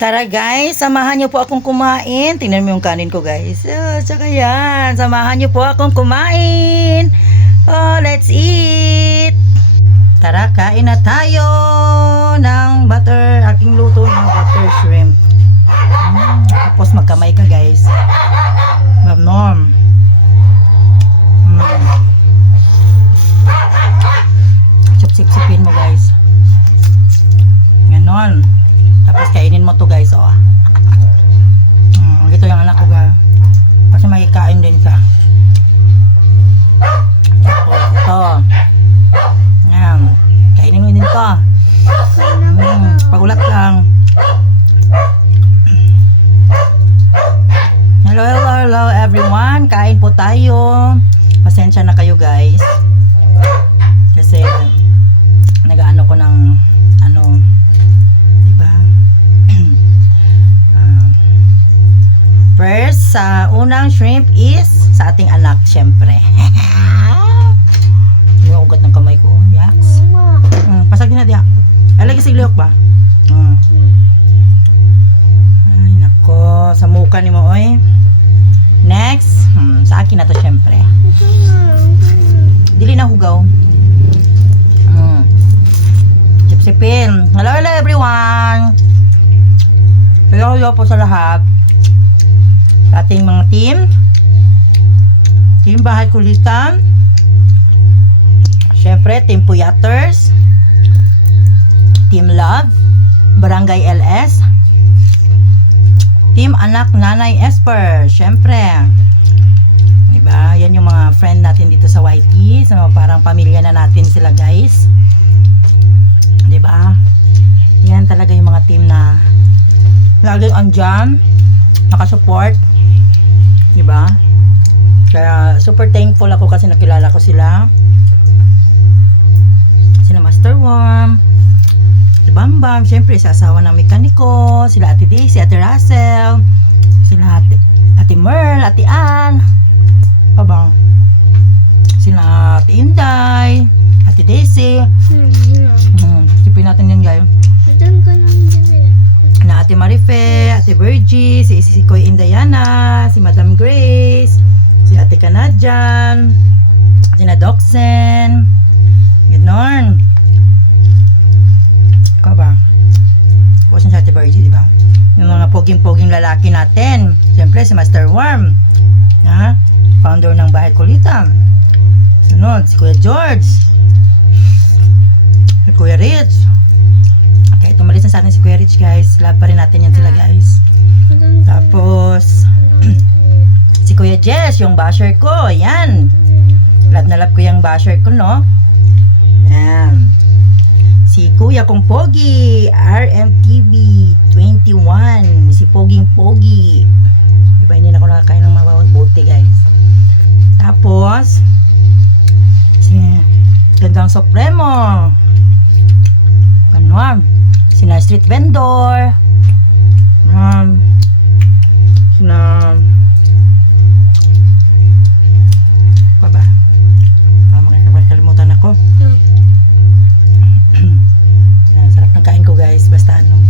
Tara guys, samahan niyo po akong kumain. Tingnan mo yung kanin ko guys. Tsaka yan, samahan niyo po akong kumain. Oh, let's eat. Tara, kain na tayo ng butter, aking luto ng butter shrimp. Tapos magkamay ka guys. Nom. Sip-sipin mo guys. Ganon. Tapos kainin mo to guys, oh. Ito yung anak ko guys. Kasi makikain din siya. Tapos ito. Yan. Kainin mo din to. Pagulat lang. Hello everyone. Kain po tayo. Pasensya na kayo guys. Kasi nag-ano ko ng first, sa unang shrimp is sa ating anak, syempre. Yung ugat ng kamay ko, yaks. Pasagin na diya. Ay, lagi sigliyok ba? Ay, nako. Sa muka ni mo, oy. Next, sa akin na to, syempre. Dili na hugaw. Sip-sipin. Hello everyone. Hello po sa lahat. Sa ating mga team Bahay Kulitan, syempre team Puyaters, team Love, Barangay LS, team Anak Nanay Esper, syempre, diba, yan yung mga friend natin dito sa YT, so parang pamilya na natin sila guys, diba, yan talaga yung mga team na laging andyan, nakasupport. Diba? Kaya super thankful ako kasi nakilala ko sila. Sila Master Worm, si Bambam, syempre sa asawa ng mekaniko, sila Ate Daisy, Ate Russell, sila Ate Merle, Ate Ann, pa ba? Sila Ate Inday, Ate Daisy. Sipin natin yan guys. Na Ate Marife, Ate Virgie, si Koy Indayana, si Madam Grace, si Ate Kanadjan, si Nadoxen, ganon. Ikaw ba? Puwasan si Ate Virgie, diba? Yung mga poging-poging lalaki natin. Siyempre, si Master Worm, ha? Founder ng Bahay Kulitan. Sunod, si Kuya George, si Kuya Rich. Kahit tumalis na sa atin si Kuya Rich guys, love pa rin natin yan sila guys. Tapos si Kuya Jess, yung basher ko, yan, love na love ko yung basher ko, no? Yan. Si Kuya kong Pogi, RMTV 21, si Poging Pogi, diba, hindi na ako nakakain ng mabuti guys. Tapos si Gandang Supremo, ano, sina street vendor, sina baba, makakalimutan ako. Sarap ng kain ko guys, basta ano.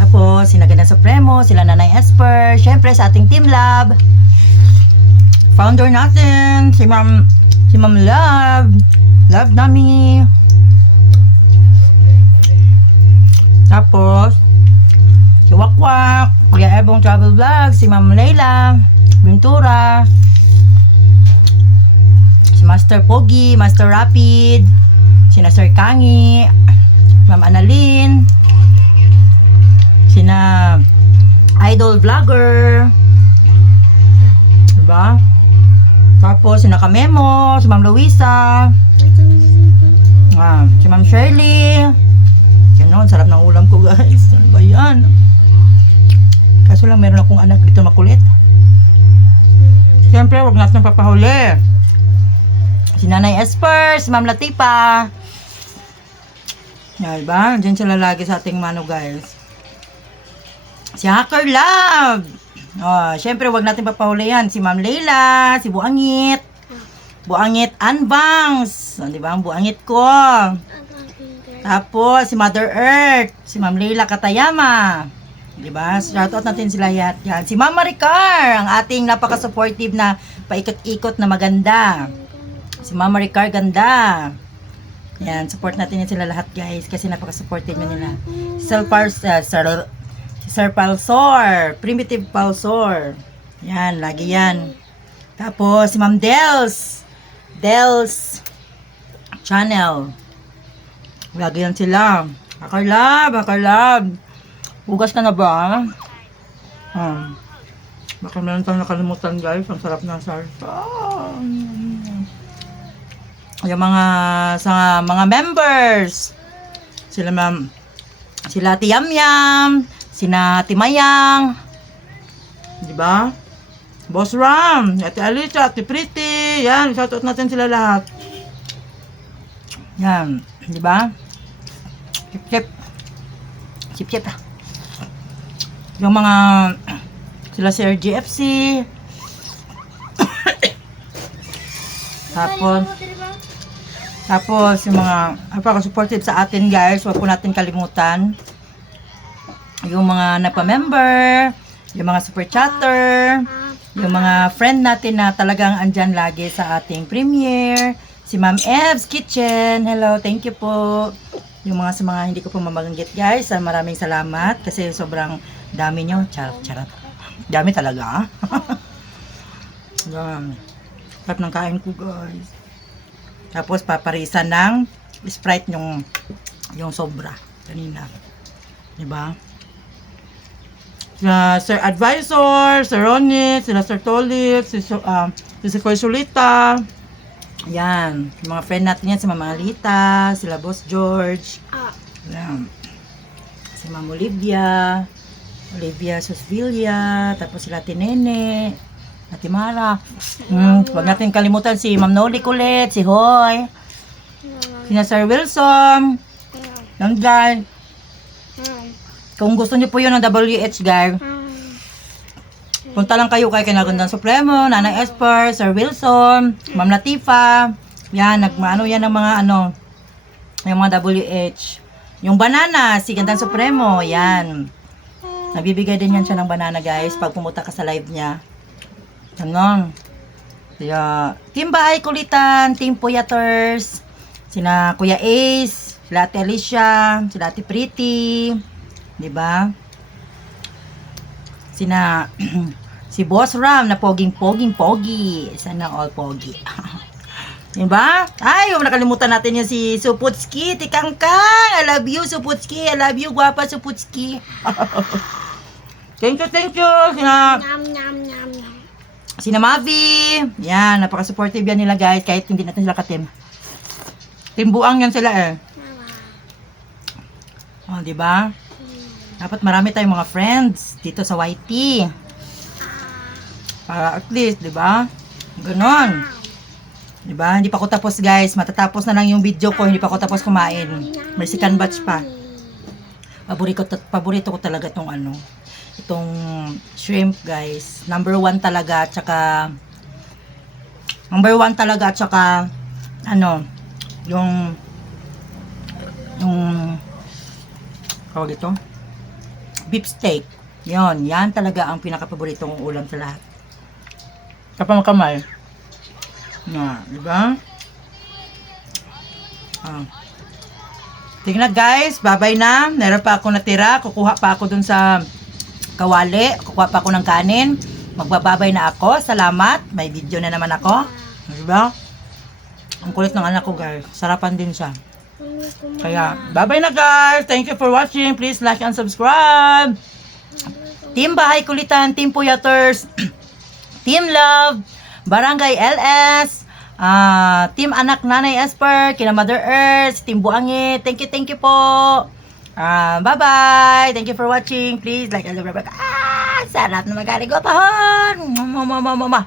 Tapos sina Gandang Supremo, sila Nanay Esper, syempre sa ating Team Love, founder natin si Ma'am Love Nami. Tapos si Wakwak, Kuya Ebong Travel Vlog, si Ma'am Leila Ventura, si Master Pogi, Master Rapid, sina Sir Kangi, Ma'am Annalyn, sina Idol Vlogger, diba? Tapos sina Kamemo, si Ma'am Luisa, si Ma'am Shirley. Ganon, sarap ng ulam ko guys. Ano ba yan? Kaso lang meron akong anak dito makulit. Siyempre, huwag natin papahuli. Si Nanay Esper, si Ma'am Latipa. Yan, diba? Diyan sila lagi sa ating mano guys. Si Hacker Love. Siyempre, huwag natin papahuli yan. Si Ma'am Leila, si Buangit Anbangs. Diba? Ang Buangit ko. Tapos, si Mother Earth, si Ma'am Leila Katayama. Diba? Shoutout natin sila yan. Si Mama Ricar, ang ating napaka-supportive na paikot-ikot na maganda. Si Mama Ricar, ganda. Yan, support natin yan sila lahat guys kasi napaka-supportive nila. Si Sir Palsor, Primitive Palsor. Yan, lagi yan. Tapos si Ma'am Dels Channel. Lagi yan sila. Akarlab. Hugas ka na ba? Baka meron tayong nakalimutan guys. Ang sarap ng sarsa. Yung mga members. Sila Ate Yamyam. Sina Ate Mayang. Diba? Boss Ram. Ate Alicia. Ate Pretty. Yan. Shoutout natin sila lahat. Yan. Diba? Sip. Yung mga sila si RGFC. Tapos yung mga napaka-supportive sa atin guys, huwag po natin kalimutan yung mga nagpa-member, yung mga super chatter, yung mga friend natin na talagang andyan lagi sa ating premiere, si Ma'am Ev's Kitchen, hello, thank you po. Yung mga sa mga hindi ko po mamabanggit guys, maraming salamat kasi sobrang dami nyo, charot. Dami talaga. Sarap ng kain ko guys. Tapos paparisan ng Sprite yung sobra kanina. Diba? Sir Advisor, Sir Ronnie, sila Sir Tolit, si Koy Sulita. Yan, yung mga friend natin yan, si Mama Alita, sila Boss George. Yan. Si Ma'am Olivia Susvilla, tapos sila Tinene, Ate Mara. Huwag natin kalimutan si Ma'am Noli Kulit, si Hoy, sina Sir Wilson, yung guy. Kung gusto niyo po yun ng WH guy, punta lang kayo kay Kinagandang Supremo, Nanay Esper, Sir Wilson, Ma'am Latifa. Yan, nagmaano yan ng mga yung mga WH. Yung banana, si Gandang Supremo, yan. Nabibigay din yan siya ng banana guys pag pumunta ka sa live niya. Ganon. Kaya, Team Bahay Kulitan, Team Puyaters, sina Kuya Ace, sila Ate Alicia, sila Ate Pretty, diba? Si Boss Ram na poging-pogi. Sana all pogi. Diba? Ay, nakalimutan natin yung si Suputski, Tikangkang. I love you, Suputski. I love you, guwapa Suputski. Thank you. Sina Mavi. Yan, napaka-supportive yan nila guys. Kahit hindi natin sila ka-team. Team buang yan sila eh. Oh, diba? Dapat marami tayong mga friends dito sa YT. Para at least, diba? Ganon. Diba? Hindi pa ako tapos guys. Matatapos na lang yung video ko. Hindi pa ako tapos kumain. May second batch pa. Paborito ko talaga itong itong shrimp guys. Number 1 talaga. At saka yung tawag ito? Beef steak. Yan talaga ang pinaka-paborito kong ulam sa lahat. Kapamakamay. Diba? Tingnan guys, bye-bye na. Meron pa ako natira. Kukuha pa ako dun sa kawali. Kukuha pa ako ng kanin. Magbababay na ako. Salamat. May video na naman ako. Diba? Ang kulit ng anak ko guys. Sarapan din siya. Kaya, bye-bye na guys. Thank you for watching. Please like and subscribe. Team Bahay Kulitan, Team Puyaters, Team Love, Barangay LS, Team Anak Nanay Esper, kina Mother Earth, Team Buangit. Thank you po. Bye-bye. Thank you for watching. Please like and subscribe. Sarap na magaligo pahon. Mama.